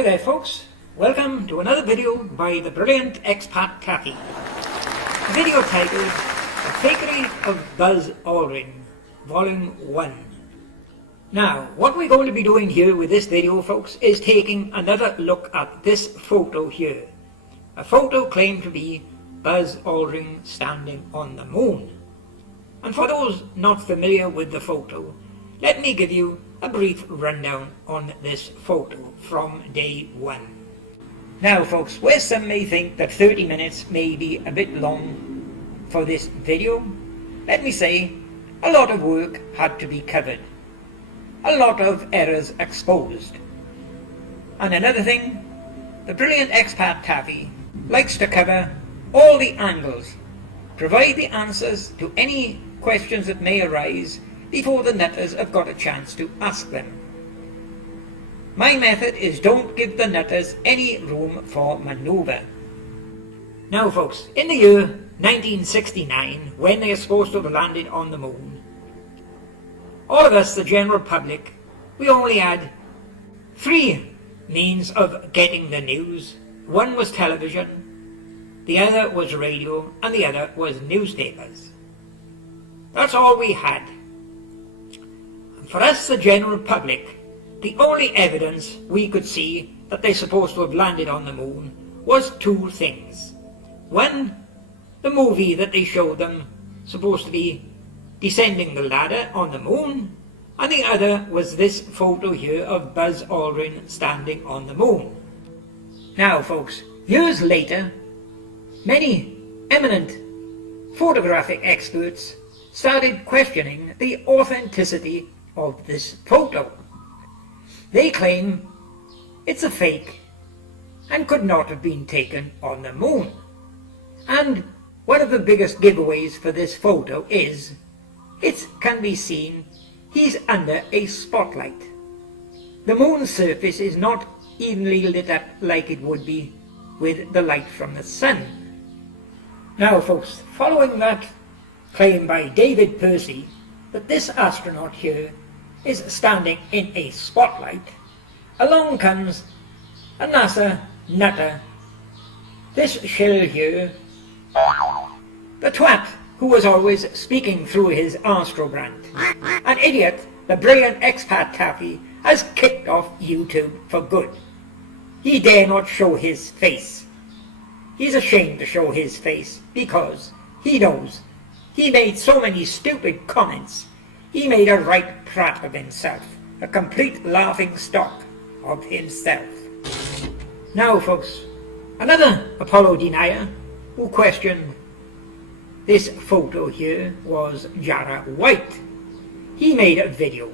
Hi there folks, welcome to another video by the brilliant expat Taffy. A video titled The Fakery of Buzz Aldrin, Volume 1. Now, what we're going to be doing here with this video folks is taking another look at this photo here. A photo claimed to be Buzz Aldrin standing on the moon. And for those not familiar with the photo, let me give you a brief rundown on this photo from day one. Now folks, where some may think that 30 minutes may be a bit long for this video, let me say a lot of work had to be covered, a lot of errors exposed. And another thing, the brilliant expat Taffy likes to cover all the angles, provide the answers to any questions that may arise before the nutters have got a chance to ask them. My method is don't give the nutters any room for manoeuvre. Now folks, in the year 1969, when they are supposed to have landed on the moon, all of us, the general public, we only had three means of getting the news. One was television, the other was radio, and the other was newspapers. That's all we had. For us, the general public, the only evidence we could see that they're supposed to have landed on the moon was two things. One, the movie that they showed them, supposed to be descending the ladder on the moon, and the other was this photo here of Buzz Aldrin standing on the moon. Now folks, years later, many eminent photographic experts started questioning the authenticity of this photo. They claim it's a fake and could not have been taken on the moon. And one of the biggest giveaways for this photo is it can be seen he's under a spotlight. The moon's surface is not evenly lit up like it would be with the light from the sun. Now folks, following that claim by David Percy that this astronaut here is standing in a spotlight, along comes a NASA nutter, this shill here, the twat who was always speaking through his astrobrand. An idiot, the brilliant expat Taffy, has kicked off YouTube for good. He dare not show his face. He's ashamed to show his face because he knows he made so many stupid comments. He made a right prat of himself, a complete laughing stock of himself. Now folks, another Apollo denier who questioned this photo here was Jarrah White. He made a video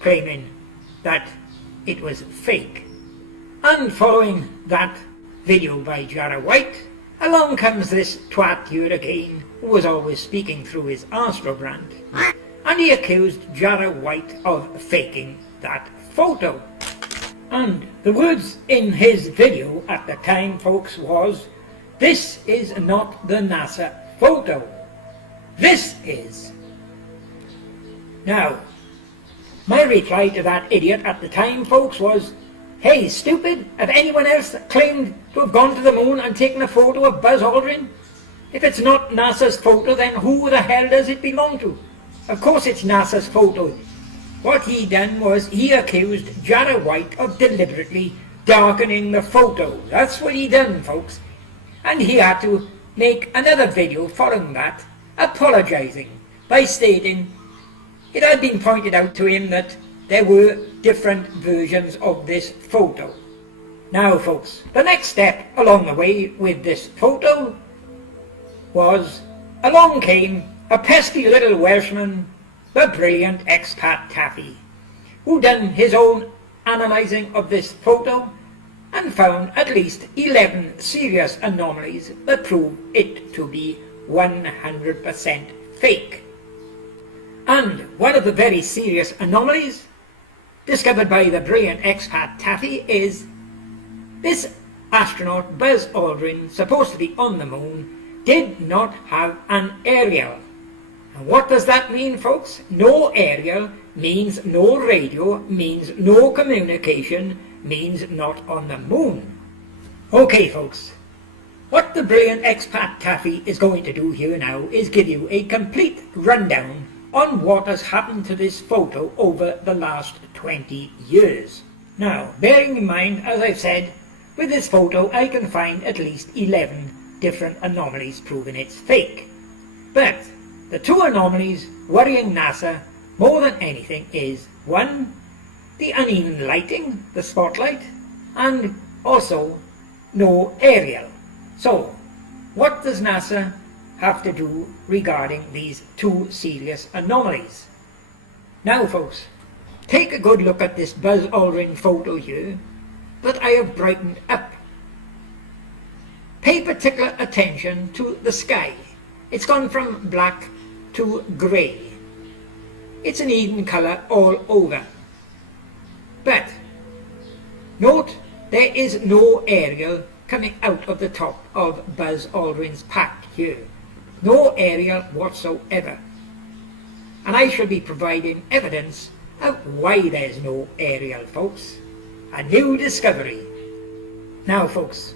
claiming that it was fake. And following that video by Jarrah White, along comes this twat here again, who was always speaking through his astrobrand, and he accused Jarrah White of faking that photo. And the words in his video at the time, folks, was, "This is not the NASA photo. This is." Now, my reply to that idiot at the time, folks, was, "Hey, stupid, have anyone else claimed to have gone to the moon and taken a photo of Buzz Aldrin? If it's not NASA's photo, then who the hell does it belong to? Of course it's NASA's photo." What he done was he accused Jarrah White of deliberately darkening the photo. That's what he done, folks. And he had to make another video following that, apologizing by stating it had been pointed out to him that there were different versions of this photo. Now folks, the next step along the way with this photo was along came a pesky little Welshman, the brilliant expat Taffy, who done his own analysing of this photo and found at least 11 serious anomalies that prove it to be 100% fake. And one of the very serious anomalies discovered by the brilliant expat Taffy is this astronaut Buzz Aldrin, supposed to be on the moon, did not have an aerial. And what does that mean, folks? No aerial means no radio, means no communication, means not on the moon. Okay folks, what the brilliant expat Taffy is going to do here now is give you a complete rundown on what has happened to this photo over the last 20 years. Now, bearing in mind, as I've said, with this photo I can find at least 11 different anomalies proving it's fake. But the two anomalies worrying NASA more than anything is, one, the uneven lighting, the spotlight, and also no aerial. So, what does NASA have to do regarding these two serious anomalies? Now folks, take a good look at this Buzz Aldrin photo here that I have brightened up. Pay particular attention to the sky. It's gone from black to grey. It's an even colour all over. But note there is no aerial coming out of the top of Buzz Aldrin's pack here. No aerial whatsoever. And I shall be providing evidence of why there's no aerial, folks. A new discovery. Now folks,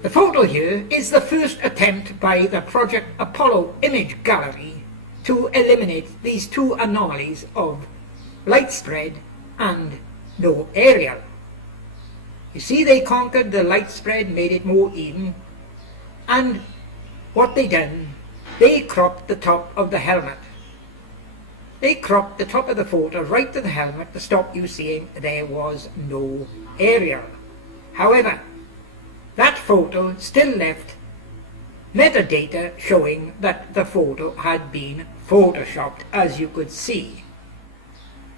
the photo here is the first attempt by the Project Apollo Image Gallery to eliminate these two anomalies of light spread and no aerial. You see, they conquered the light spread, made it more even, and what they done, they cropped the top of the helmet. They cropped the top of the photo right to the helmet to stop you seeing there was no aerial. However, that photo still left metadata showing that the photo had been photoshopped, as you could see.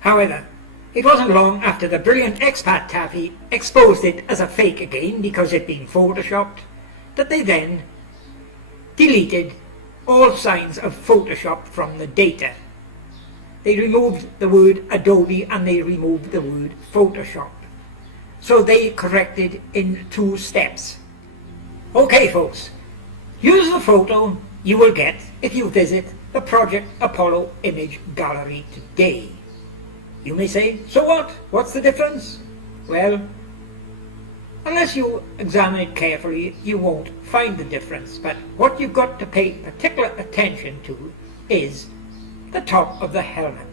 However, it wasn't long after the brilliant expat Taffy exposed it as a fake again because it'd been photoshopped that they then deleted all signs of Photoshop from the data. They removed the word Adobe and they removed the word Photoshop. So they corrected in 2 steps. Okay folks, here's the photo you will get if you visit the Project Apollo Image Gallery today. You may say, so what? What's the difference? Well, unless you examine it carefully, you won't find the difference. But what you've got to pay particular attention to is the top of the helmet.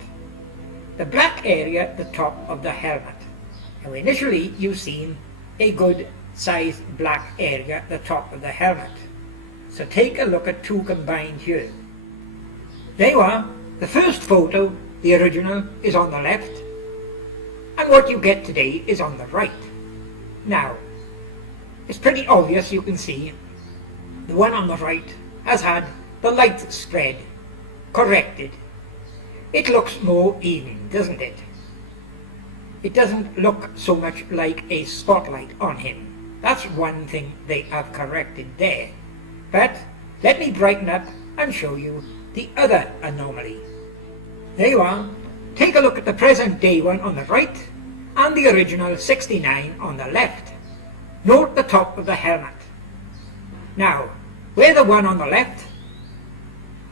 The black area at the top of the helmet. Now initially you've seen a good sized black area at the top of the helmet. So take a look at 2 combined here. There you are. The first photo, the original, is on the left, and what you get today is on the right. Now, it's pretty obvious, you can see, the one on the right has had the light spread corrected. It looks more even, doesn't it? It doesn't look so much like a spotlight on him. That's one thing they have corrected there. But let me brighten up and show you the other anomaly. There you are. Take a look at the present day one on the right and the original 69 on the left. Note the top of the helmet. Now, where the one on the left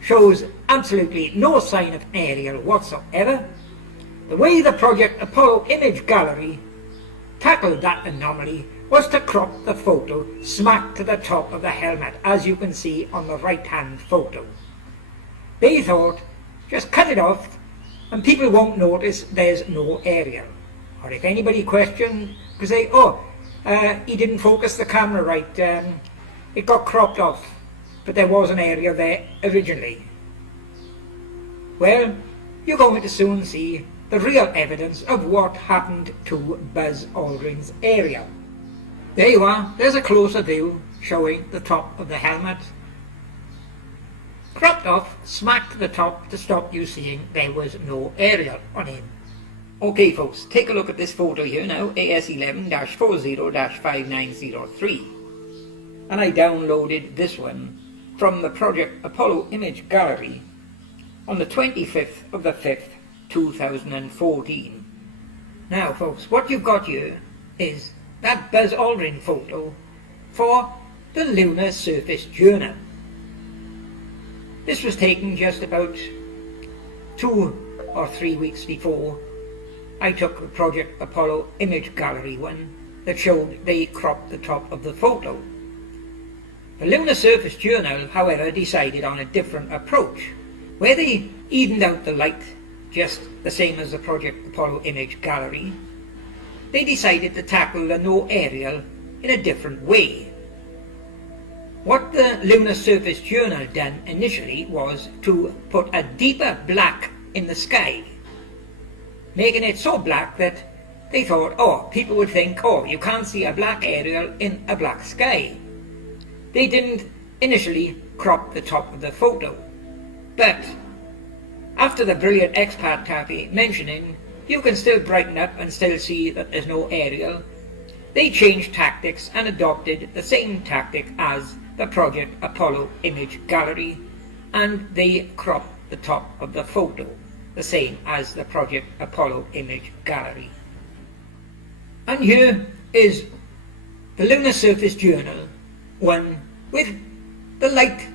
shows absolutely no sign of aerial whatsoever, the way the Project Apollo Image Gallery tackled that anomaly was to crop the photo smack to the top of the helmet, as you can see on the right hand photo. They thought, just cut it off and people won't notice there's no aerial. Or if anybody questioned, because they, he didn't focus the camera right, it got cropped off, but there was an area there originally. Well, you're going to soon see the real evidence of what happened to Buzz Aldrin's aerial. There you are, there's a closer view showing the top of the helmet. Cropped off, smack to the top to stop you seeing there was no aerial on him. Okay folks, take a look at this photo here now, AS11-40-5903. And I downloaded this one from the Project Apollo Image Gallery on the 25th of the 5th, 2014. Now folks, what you've got here is that Buzz Aldrin photo for the Lunar Surface Journal. This was taken just about 2 or 3 weeks before I took the Project Apollo image gallery one that showed they cropped the top of the photo. The Lunar Surface Journal, however, decided on a different approach, where they evened out the light just the same as the Project Apollo image gallery. They decided to tackle the no aerial in a different way. What the Lunar Surface Journal done initially was to put a deeper black in the sky, making it so black that they thought, oh, people would think, oh, you can't see a black aerial in a black sky. They didn't initially crop the top of the photo, but after the brilliant expat Taffy mentioning you can still brighten up and still see that there's no aerial, they changed tactics and adopted the same tactic as the Project Apollo image gallery, and they cropped the top of the photo the same as the Project Apollo image gallery. And here is the Lunar Surface Journal one with the light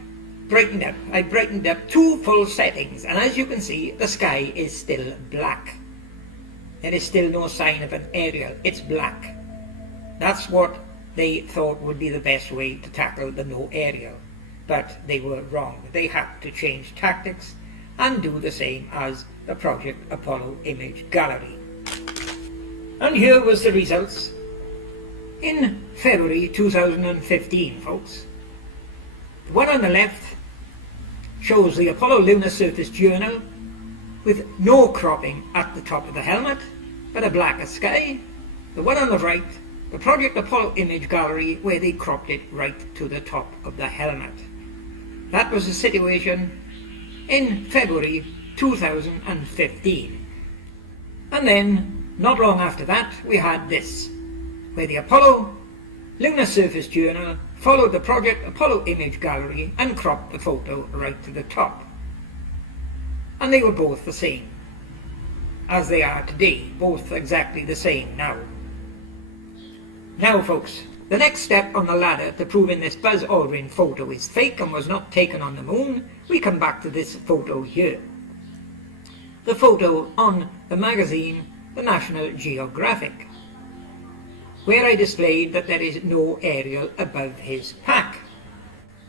brightened up. I brightened up 2 full settings, and as you can see, the sky is still black. There is still no sign of an aerial, it's black. That's what they thought would be the best way to tackle the no aerial, but they were wrong. They had to change tactics and do the same as the Project Apollo image gallery. And here was the results in February 2015, folks. The one on the left shows the Apollo Lunar Surface Journal with no cropping at the top of the helmet, but a blacker sky. The one on the right, the Project Apollo image gallery, where they cropped it right to the top of the helmet. That was the situation in February 2015. And then, not long after that, we had this, where the Apollo Lunar Surface Journal followed the Project Apollo image gallery and cropped the photo right to the top. And they were both the same as they are today, both exactly the same now. Now folks, the next step on the ladder to proving this Buzz Aldrin photo is fake and was not taken on the moon, we come back to this photo here. The photo on the magazine The National Geographic, where I displayed that there is no aerial above his pack.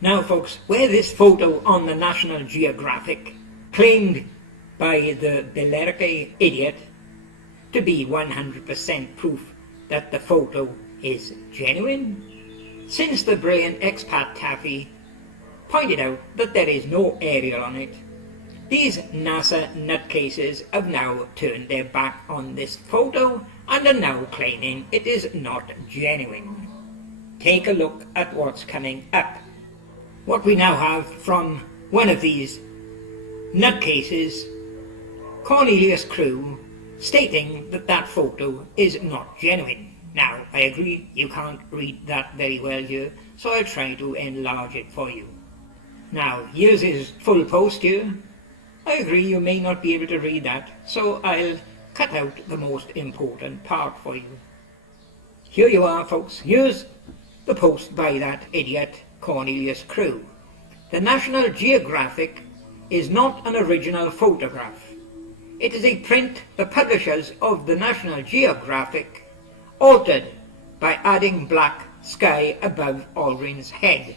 Now folks, where this photo on the National Geographic, claimed by the Belerke idiot to be 100% proof that the photo is genuine, since the brilliant expat Taffy pointed out that there is no aerial on it, these NASA nutcases have now turned their back on this photo and are now claiming it is not genuine. Take a look at what's coming up. What we now have from one of these nutcases, Cornelius Crew, stating that that photo is not genuine. Now, I agree you can't read that very well here, so I'll try to enlarge it for you. Now, here's his full post here. I agree you may not be able to read that, so I'll cut out the most important part for you. Here you are, folks. Here's the post by that idiot Cornelius Crew. The National Geographic is not an original photograph. It is a print the publishers of the National Geographic altered by adding black sky above Aldrin's head,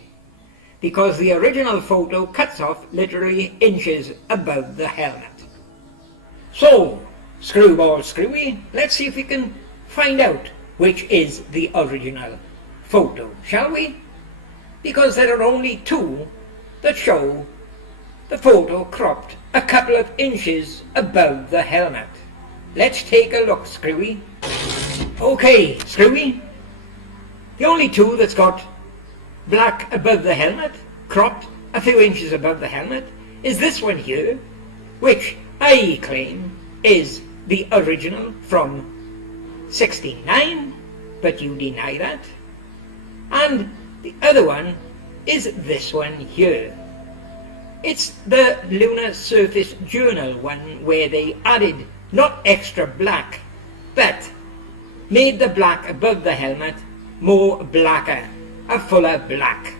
because the original photo cuts off literally inches above the helmet. So, Screwball Screwy, let's see if we can find out which is the original photo, shall we? Because there are only 2 that show the photo cropped a couple of inches above the helmet. Let's take a look, Screwy. Okay, Screwy, the only 2 that's got black above the helmet, cropped a few inches above the helmet, is this one here, which I claim is the original from '69, but you deny that. And the other one is this one here. It's the Lunar Surface Journal one, where they added not extra black, but made the black above the helmet more blacker, a fuller black,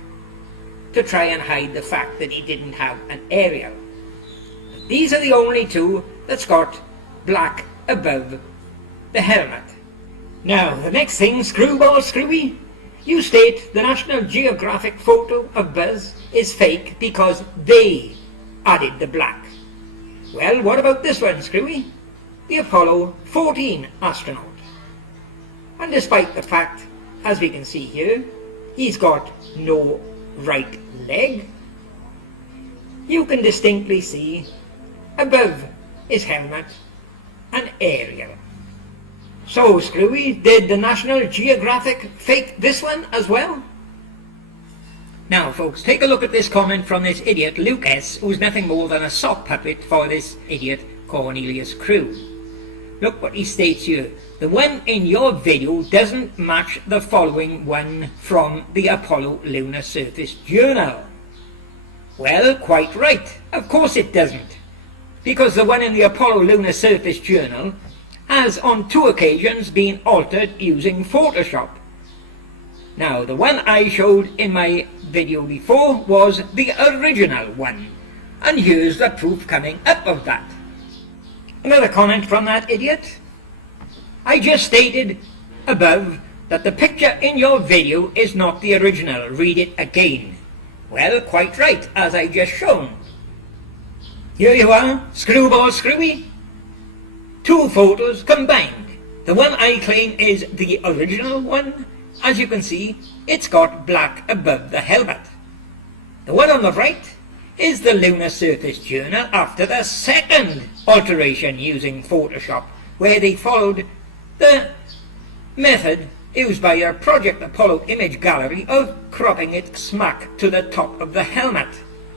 to try and hide the fact that he didn't have an aerial. These are the only 2 that's got black above the helmet. Now, the next thing, Screwball Screwy, you state the National Geographic photo of Buzz is fake because they added the black. Well, what about this one, Screwy? The Apollo 14 astronaut. And despite the fact, as we can see here, he's got no right leg, you can distinctly see above his helmet an aerial. So, Screwy, did the National Geographic fake this one as well? Now, folks, take a look at this comment from this idiot, Luke S., who's nothing more than a sock puppet for this idiot Cornelius Crew. Look what he states here. The one in your video doesn't match the following one from the Apollo Lunar Surface Journal. Well, quite right. Of course it doesn't. Because the one in the Apollo Lunar Surface Journal has on 2 occasions been altered using Photoshop. Now, the one I showed in my video before was the original one, and here's the proof coming up of that. Another comment from that idiot. I just stated above that the picture in your video is not the original. Read it again. Well, quite right, as I just shown. Here you are, Screwball Screwy. 2 photos combined. The one I claim is the original one. As you can see, it's got black above the helmet. The one on the right is the Lunar Surface Journal after the second alteration using Photoshop, where they followed the method used by your Project Apollo image gallery of cropping it smack to the top of the helmet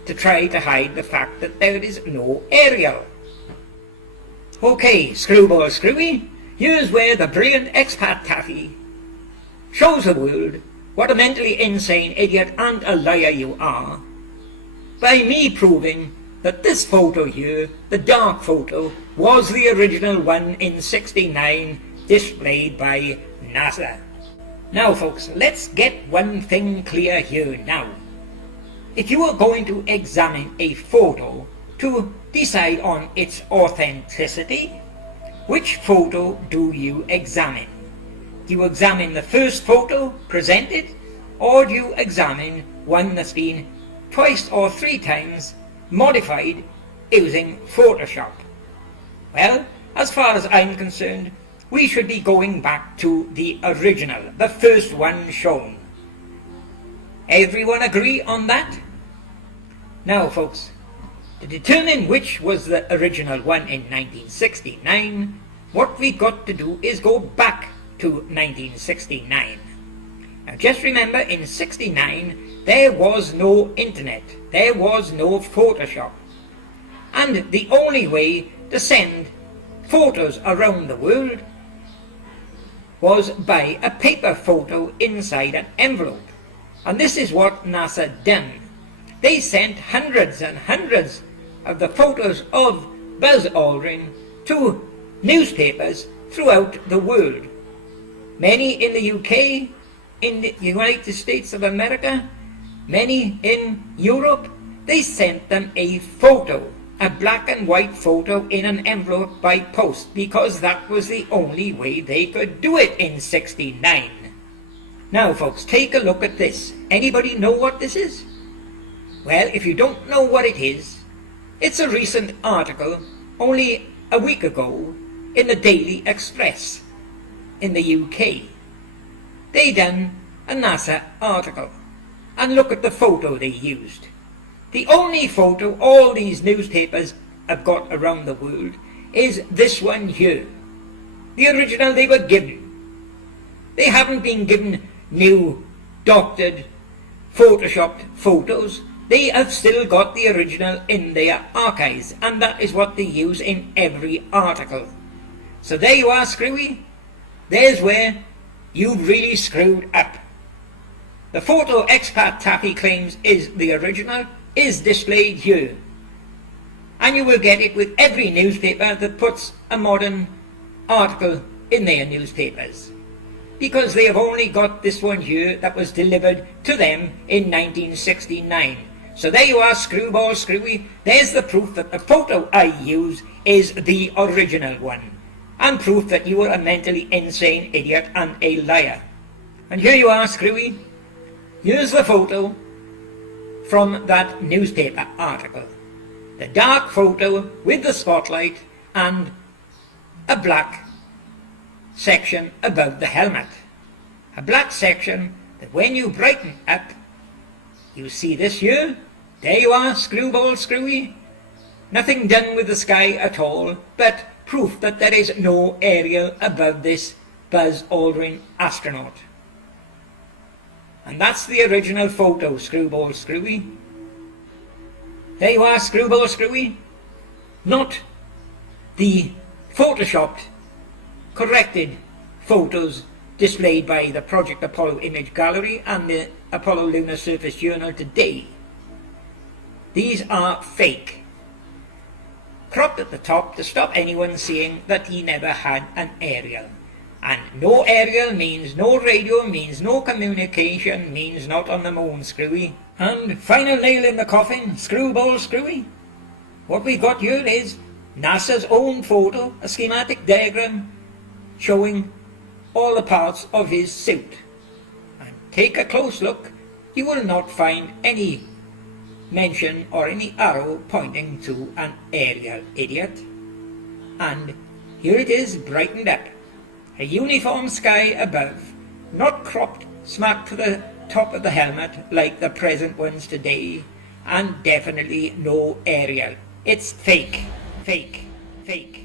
to try to hide the fact that there is no aerial. Okay, Screwball Screwy, here's where the brilliant expat Taffy shows the world what a mentally insane idiot and a liar you are by me proving that this photo here, the dark photo, was the original one in '69 displayed by NASA. Now folks, let's get one thing clear here now. If you are going to examine a photo to decide on its authenticity, which photo do you examine? Do you examine the first photo presented, or do you examine one that's been twice or 3 times modified using Photoshop? Well, as far as I'm concerned, we should be going back to the original, the first one shown. Everyone agree on that? Now folks, to determine which was the original one in 1969, what we've got to do is go back to 1969. Now just remember, in '69 there was no internet, there was no Photoshop, and the only way to send photos around the world was by a paper photo inside an envelope. And this is what NASA done. They sent hundreds and hundreds of the photos of Buzz Aldrin to newspapers throughout the world. Many in the UK, in the United States of America, many in Europe. They sent them a photo, a black and white photo in an envelope by post, because that was the only way they could do it in '69. Now folks, take a look at this. Anybody know what this is? Well, if you don't know what it is, it's a recent article, only a week ago, in the Daily Express in the UK. They done a NASA article, and look at the photo they used. The only photo all these newspapers have got around the world is this one here. The original they were given. They haven't been given new, doctored, photoshopped photos. They have still got the original in their archives, and that is what they use in every article. So there you are, Screwy. There's where you really screwed up. The photo expat Taffy claims is the original is displayed here, and you will get it with every newspaper that puts a modern article in their newspapers, because they have only got this one here that was delivered to them in 1969. So there you are, Screwball Screwy. There's the proof that the photo I use is the original one. and proof that you are a mentally insane idiot and a liar. And here you are, Screwy. Here's the photo from that newspaper article. The dark photo with the spotlight and a black section above the helmet. A black section that when you brighten up, you see this here. There you are, Screwball Screwy. Nothing done with the sky at all, but proof that there is no aerial above this Buzz Aldrin astronaut. And that's the original photo, Screwball Screwy. There you are, Screwball Screwy. Not the photoshopped, corrected photos displayed by the Project Apollo Image Gallery and the Apollo Lunar Surface Journal today. These are fake. Cropped at the top to stop anyone saying that he never had an aerial. And no aerial means no radio, means no communication, means not on the moon, Screwy. And final nail in the coffin, Screwball Screwy. What we got here is NASA's own photo, a schematic diagram showing all the parts of his suit. And take a close look, you will not find any mention or any arrow pointing to an aerial, idiot. And here it is, brightened up. A uniform sky above, not cropped smack to the top of the helmet like the present ones today, and definitely no aerial. It's fake, fake, fake.